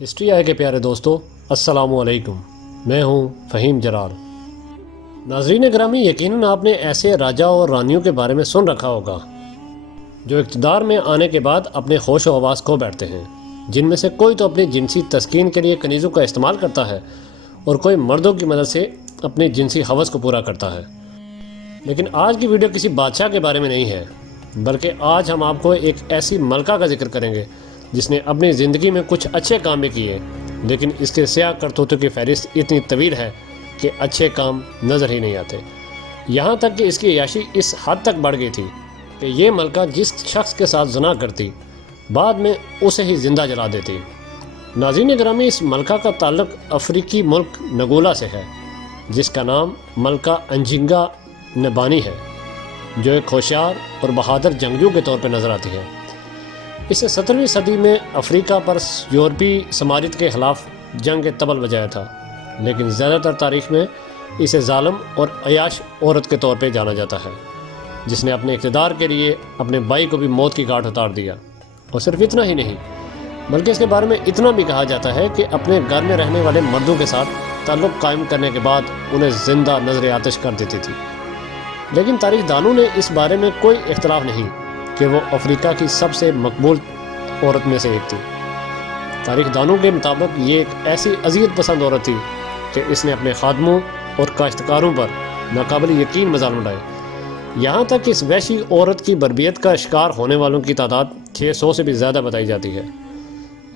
History آئے کے پیارے دوستو، السلام علیکم۔ میں ہوں فہیم جرار۔ ناظرین گرامی، یقیناً آپ نے ایسے راجا اور رانیوں کے بارے میں سن رکھا ہوگا جو اقتدار میں آنے کے بعد اپنے ہوش و حواس کھو بیٹھتے ہیں، جن میں سے کوئی تو اپنی جنسی تسکین کے لیے کنیزوں کا استعمال کرتا ہے اور کوئی مردوں کی مدد سے اپنی جنسی ہوس کو پورا کرتا ہے۔ لیکن آج کی ویڈیو کسی بادشاہ کے بارے میں نہیں ہے، بلکہ آج ہم آپ کو ایک ایسی ملکہ کا ذکر کریں گے جس نے اپنی زندگی میں کچھ اچھے کام بھی کیے، لیکن اس کے سیاہ کرتوتوں کی فہرست اتنی طویل ہے کہ اچھے کام نظر ہی نہیں آتے۔ یہاں تک کہ اس کی عیاشی اس حد تک بڑھ گئی تھی کہ یہ ملکہ جس شخص کے ساتھ زنا کرتی بعد میں اسے ہی زندہ جلا دیتی۔ ناظرین گرامی، اس ملکہ کا تعلق افریقی ملک نگولا سے ہے، جس کا نام ملکہ انجنگا نبانی ہے، جو ایک ہوشیار اور بہادر جنگجو کے طور پر نظر آتی ہے۔ اسے 17ویں صدی میں افریقہ پر یورپی سماریت کے خلاف جنگ کے طبل بجایا تھا، لیکن زیادہ تر تاریخ میں اسے ظالم اور عیاش عورت کے طور پہ جانا جاتا ہے، جس نے اپنے اقتدار کے لیے اپنے بھائی کو بھی موت کی گھاٹ اتار دیا۔ اور صرف اتنا ہی نہیں، بلکہ اس کے بارے میں اتنا بھی کہا جاتا ہے کہ اپنے گھر میں رہنے والے مردوں کے ساتھ تعلق قائم کرنے کے بعد انہیں زندہ نظر آتش کر دیتی تھی۔ لیکن تاریخ دانوں نے اس بارے میں کوئی اختلاف نہیں کہ وہ افریقہ کی سب سے مقبول عورت میں سے ایک تھی۔ تاریخ دانوں کے مطابق یہ ایک ایسی اذیت پسند عورت تھی کہ اس نے اپنے خادموں اور کاشتکاروں پر ناقابل یقین مظالم اٹھائے۔ یہاں تک کہ اس وحشی عورت کی بربریت کا شکار ہونے والوں کی تعداد 600 سے بھی زیادہ بتائی جاتی ہے۔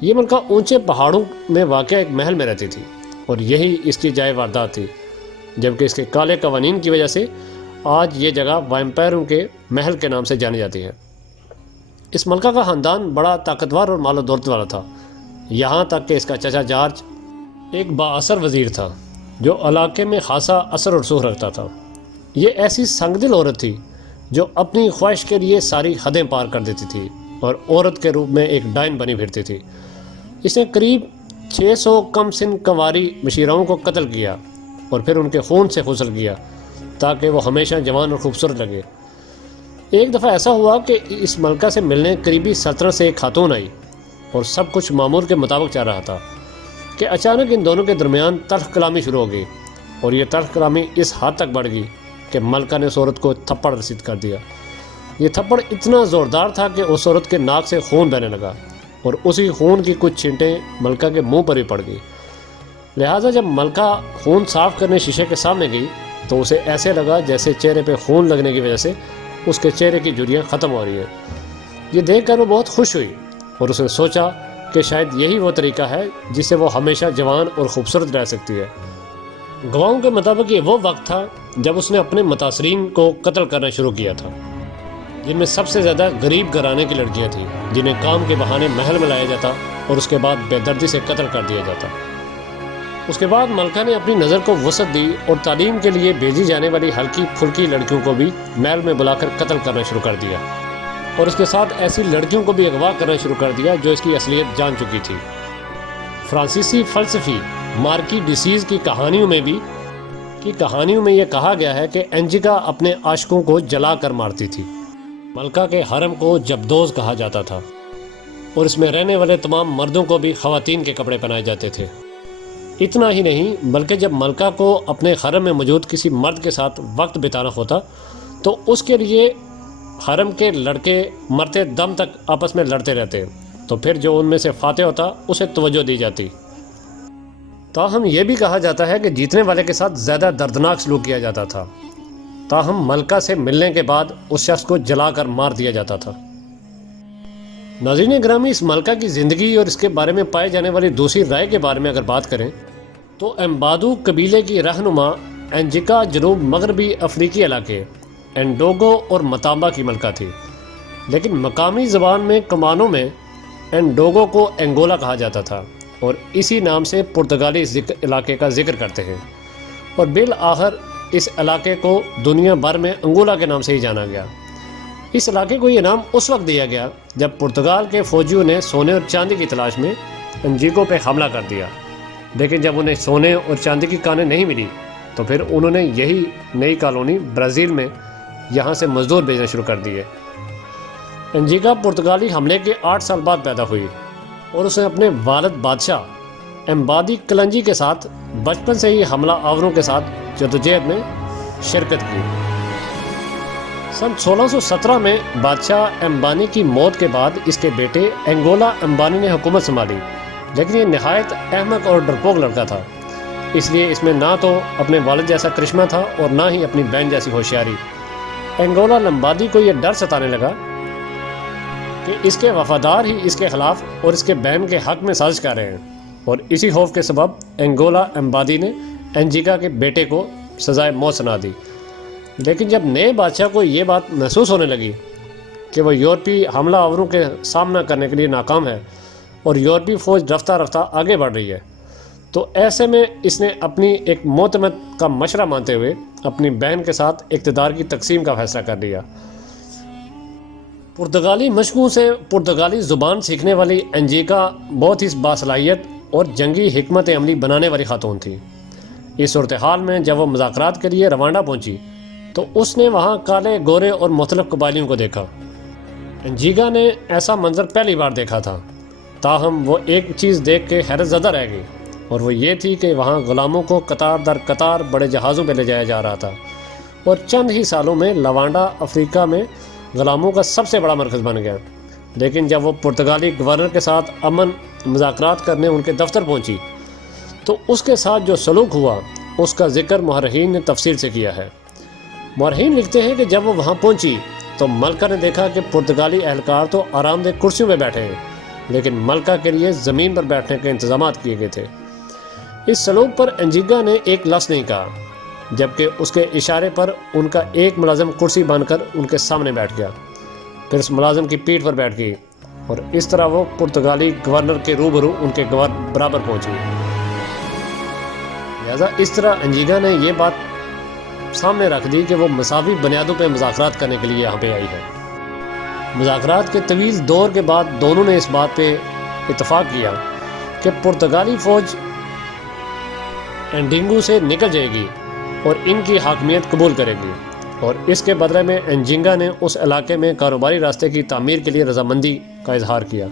یہ ملکہ اونچے پہاڑوں میں واقع ایک محل میں رہتی تھی اور یہی اس کی جائے واردات تھی، جبکہ اس کے کالے قوانین کی وجہ سے آج یہ جگہ ویمپائروں کے محل کے نام سے جانی جاتی ہے۔ اس ملکہ کا خاندان بڑا طاقتور اور مال و دولت والا تھا، یہاں تک کہ اس کا چچا جارج ایک بااثر وزیر تھا جو علاقے میں خاصا اثر و رسوخ رکھتا تھا۔ یہ ایسی سنگ دل عورت تھی جو اپنی خواہش کے لیے ساری حدیں پار کر دیتی تھی اور عورت کے روپ میں ایک ڈائن بنی پھرتی تھی۔ اس نے قریب 600 کم سن کنواری مشیراؤں کو قتل کیا اور پھر ان کے خون سے غسل کیا تاکہ وہ ہمیشہ جوان اور خوبصورت لگے۔ ایک دفعہ ایسا ہوا کہ اس ملکہ سے ملنے قریبی سلطنت سے ایک خاتون آئی اور سب کچھ معمول کے مطابق چل رہا تھا کہ اچانک ان دونوں کے درمیان تلخ کلامی شروع ہو گئی، اور یہ تلخ کلامی اس حد تک بڑھ گئی کہ ملکہ نے اس عورت کو تھپڑ رسید کر دیا۔ یہ تھپڑ اتنا زوردار تھا کہ اس عورت کے ناک سے خون بہنے لگا اور اسی خون کی کچھ چھینٹیں ملکہ کے منہ پر ہی پڑ گئی۔ لہٰذا جب ملکہ خون صاف کرنے شیشے کے سامنے گئی تو اسے ایسے لگا جیسے چہرے پہ خون لگنے کی وجہ سے اس کے چہرے کی جھریاں ختم ہو رہی ہیں۔ یہ دیکھ کر وہ بہت خوش ہوئی اور اس نے سوچا کہ شاید یہی وہ طریقہ ہے جس سے وہ ہمیشہ جوان اور خوبصورت رہ سکتی ہے۔ گواہوں کے مطابق یہ وہ وقت تھا جب اس نے اپنے متاثرین کو قتل کرنا شروع کیا تھا، جن میں سب سے زیادہ غریب گھرانے کی لڑکیاں تھیں جنہیں کام کے بہانے محل میں لایا جاتا اور اس کے بعد بے دردی سے قتل کر دیا جاتا۔ اس کے بعد ملکہ نے اپنی نظر کو وسعت دی اور تعلیم کے لیے بھیجی جانے والی ہلکی پھلکی لڑکیوں کو بھی محل میں بلا کر قتل کرنا شروع کر دیا، اور اس کے ساتھ ایسی لڑکیوں کو بھی اغوا کرنا شروع کر دیا جو اس کی اصلیت جان چکی تھی۔ فرانسیسی فلسفی مارکی ڈیسیز کی کہانیوں میں یہ کہا گیا ہے کہ انجیگا اپنے عاشقوں کو جلا کر مارتی تھی۔ ملکہ کے حرم کو جبدوز کہا جاتا تھا اور اس میں رہنے والے تمام مردوں کو بھی خواتین کے کپڑے پہنائے جاتے تھے۔ اتنا ہی نہیں، بلکہ جب ملکہ کو اپنے حرم میں موجود کسی مرد کے ساتھ وقت بتانا ہوتا تو اس کے لیے حرم کے لڑکے مرتے دم تک آپس میں لڑتے رہتے، تو پھر جو ان میں سے فاتح ہوتا اسے توجہ دی جاتی۔ تاہم یہ بھی کہا جاتا ہے کہ جیتنے والے کے ساتھ زیادہ دردناک سلوک کیا جاتا تھا۔ تاہم ملکہ سے ملنے کے بعد اس شخص کو جلا کر مار دیا جاتا تھا۔ ناظرین گرامی، اس ملکہ کی زندگی اور اس کے بارے میں پائے جانے والی دوسری رائے کے بارے میں اگر بات کریں تو امبادو قبیلے کی رہنما انجیکا جنوب مغربی افریقی علاقے انڈوگو اور متامبا کی ملکہ تھی، لیکن مقامی زبان میں کمانوں میں انڈوگو کو انگولا کہا جاتا تھا اور اسی نام سے پرتگالی علاقے کا ذکر کرتے ہیں، اور بالآخر اس علاقے کو دنیا بھر میں انگولا کے نام سے ہی جانا گیا۔ اس علاقے کو یہ نام اس وقت دیا گیا جب پرتگال کے فوجیوں نے سونے اور چاندی کی تلاش میں انجیگو پہ حملہ کر دیا، لیکن جب انہیں سونے اور چاندی کی کانیں نہیں ملی تو پھر انہوں نے یہی نئی کالونی برازیل میں یہاں سے مزدور بھیجنا شروع کر دیے۔ انجیگا پرتگالی حملے کے 8 سال بعد پیدا ہوئی اور اس نے اپنے والد بادشاہ امبادی کلنجی کے ساتھ بچپن سے ہی حملہ آوروں کے ساتھ جدوجہد میں شرکت کی۔ سن 1617 میں بادشاہ امبانی کی موت کے بعد اس کے بیٹے انگولا امبانی نے حکومت سنبھالی، لیکن یہ نہایت احمق اور ڈرپوک لڑکا تھا، اس لیے اس میں نہ تو اپنے والد جیسا کرشمہ تھا اور نہ ہی اپنی بہن جیسی ہوشیاری۔ انگولا لمبادی کو یہ ڈر ستانے لگا کہ اس کے وفادار ہی اس کے خلاف اور اس کے بہن کے حق میں سازش کر رہے ہیں، اور اسی خوف کے سبب انگولا امبادی نے انجیگا کے بیٹے کو سزائے موت سنا دی۔ لیکن جب نئے بادشاہ کو یہ بات محسوس ہونے لگی کہ وہ یورپی حملہ آوروں کے سامنا کرنے کے لیے ناکام ہے اور یورپی فوج رفتہ رفتہ آگے بڑھ رہی ہے، تو ایسے میں اس نے اپنی ایک معتمد کا مشورہ مانتے ہوئے اپنی بہن کے ساتھ اقتدار کی تقسیم کا فیصلہ کر لیا۔ پرتگالی مشقوں سے پرتگالی زبان سیکھنے والی انجیگا بہت ہی باصلاحیت اور جنگی حکمت عملی بنانے والی خاتون تھی۔ اس صورتحال میں جب وہ مذاکرات کے لیے روانڈا پہنچی تو اس نے وہاں کالے، گورے اور مختلف قبائلیوں کو دیکھا۔ انجیگا نے ایسا منظر پہلی بار دیکھا تھا، تاہم وہ ایک چیز دیکھ کے حیرت زدہ رہ گئی، اور وہ یہ تھی کہ وہاں غلاموں کو قطار در قطار بڑے جہازوں پہ لے جایا جا رہا تھا، اور چند ہی سالوں میں لوانڈا افریقہ میں غلاموں کا سب سے بڑا مرکز بن گیا۔ لیکن جب وہ پرتگالی گورنر کے ساتھ امن مذاکرات کرنے ان کے دفتر پہنچی تو اس کے ساتھ جو سلوک ہوا اس کا ذکر مورخین نے تفصیل سے کیا ہے۔ مورخین لکھتے ہیں کہ جب وہ وہاں پہنچی تو ملکہ نے دیکھا کہ پرتگالی اہلکار تو آرام دہ کرسیوں پہ بیٹھے ہیں، لیکن ملکہ کے لیے زمین پر بیٹھنے کے انتظامات کیے گئے تھے۔ اس سلوک پر انجیگا نے ایک لفظ نہیں کہا، جبکہ اس کے اشارے پر ان کا ایک ملازم کرسی باندھ کر ان کے سامنے بیٹھ گیا، پھر اس ملازم کی پیٹھ پر بیٹھ گئی، اور اس طرح وہ پرتگالی گورنر کے روبرو ان کے برابر پہنچ گئی۔ لہذا اس طرح انجیگا نے یہ بات سامنے رکھ دی کہ وہ مساوی بنیادوں پہ مذاکرات کرنے کے لیے یہاں پہ آئی ہے۔ مذاکرات کے طویل دور کے بعد دونوں نے اس بات پہ اتفاق کیا کہ پرتگالی فوج انڈینگو سے نکل جائے گی اور ان کی حاکمیت قبول کرے گی، اور اس کے بدلے میں انجیگا نے اس علاقے میں کاروباری راستے کی تعمیر کے لیے رضامندی کا اظہار کیا۔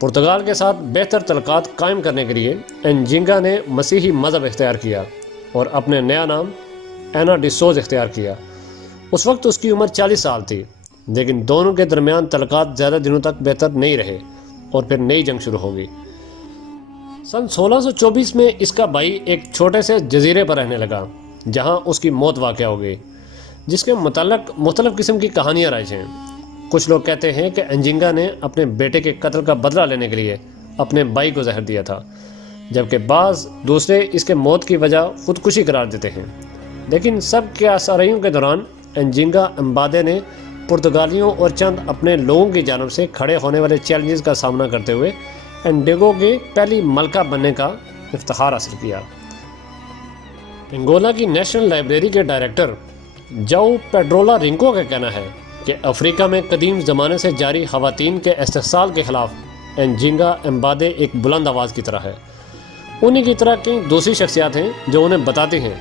پرتگال کے ساتھ بہتر تعلقات قائم کرنے کے لیے انجیگا نے مسیحی مذہب اختیار کیا اور اپنے نیا نام اینا ڈی سوز اختیار کیا۔ اس وقت اس کی عمر 40 سال تھی، لیکن دونوں کے درمیان تعلقات زیادہ دنوں تک بہتر نہیں رہے اور پھر نئی جنگ شروع ہو گئی۔ سن 1624 میں اس کا بھائی ایک چھوٹے سے جزیرے پر رہنے لگا جہاں اس کی موت واقع ہو گئی، جس کے متعلق مختلف قسم کی کہانیاں رائج ہیں۔ کچھ لوگ کہتے ہیں کہ انجیگا نے اپنے بیٹے کے قتل کا بدلہ لینے کے لیے اپنے بھائی کو زہر دیا تھا، جبکہ بعض دوسرے اس کے موت کی وجہ خودکشی قرار دیتے ہیں۔ لیکن سب کے آثاریوں کے دوران انجیگا امبادے نے پرتگالیوں اور چند اپنے لوگوں کی جانب سے کھڑے ہونے والے چیلنجز کا سامنا کرتے ہوئے انڈیگو کی پہلی ملکہ بننے کا افتخار حاصل کیا۔ انگولا کی نیشنل لائبریری کے ڈائریکٹر جاؤ پیڈرولا رنکو کا کہنا ہے کہ افریقہ میں قدیم زمانے سے جاری خواتین کے استحصال کے خلاف انجیگا امبادے ایک بلند آواز کی طرح ہے۔ انہی کی طرح کئی دوسری شخصیات ہیں جو انہیں بتاتی ہیں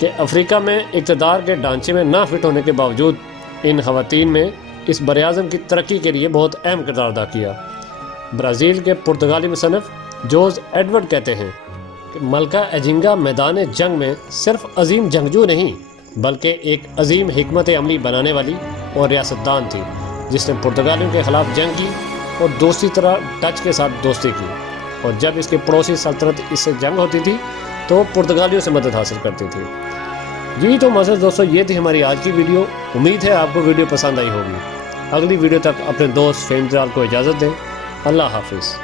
کہ افریقہ میں اقتدار کے ڈھانچے میں نہ فٹ ہونے کے باوجود ان خواتین میں اس براعظم کی ترقی کے لیے بہت اہم کردار ادا کیا۔ برازیل کے پرتگالی مصنف جوز ایڈورڈ کہتے ہیں کہ ملکہ انجیگا میدان جنگ میں صرف عظیم جنگجو نہیں بلکہ ایک عظیم حکمت عملی بنانے والی اور ریاستدان تھی، جس نے پرتگالیوں کے خلاف جنگ کی اور دوسری طرح ڈچ کے ساتھ دوستی کی، اور جب اس کے پڑوسی سلطنت اس سے جنگ ہوتی تھی تو پرتگالیوں سے مدد حاصل کرتی تھی۔ جی تو معزز دوستو، یہ تھی ہماری آج کی ویڈیو۔ امید ہے آپ کو ویڈیو پسند آئی ہوگی۔ اگلی ویڈیو تک اپنے دوست فہیم جلال کو اجازت دیں۔ اللہ حافظ۔